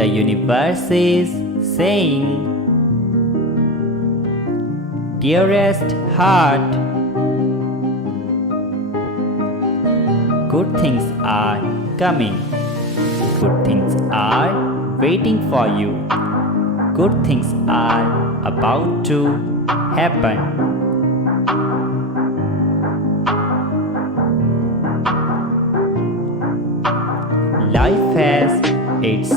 The universe is saying, dearest heart, good things are coming. Good things are waiting for you. Good things are about to happen. Life has its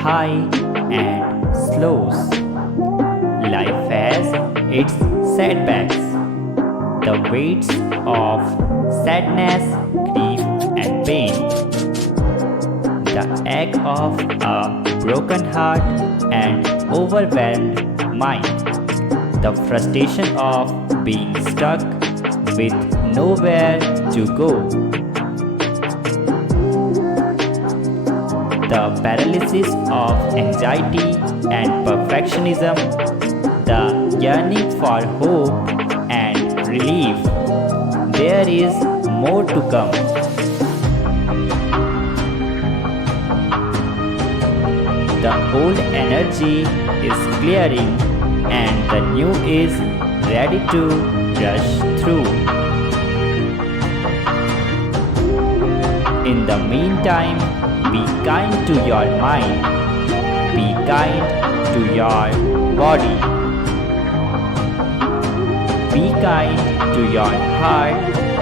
high and lows. Life has its setbacks, the weights of sadness, grief, and pain, the ache of a broken heart and overwhelmed mind, the frustration of being stuck with nowhere to go, the paralysis of anxiety and perfectionism, the yearning for hope and relief. There is more to come. The old energy is clearing and the new is ready to rush through. In the meantime, be kind to your mind, be kind to your body, be kind to your heart,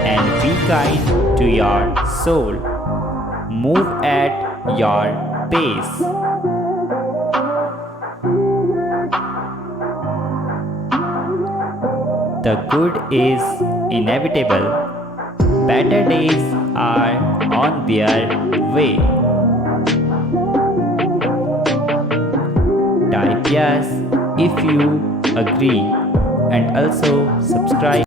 and be kind to your soul. Move at your pace. The good is inevitable. Better days are on their way. Type yes if you agree and also subscribe.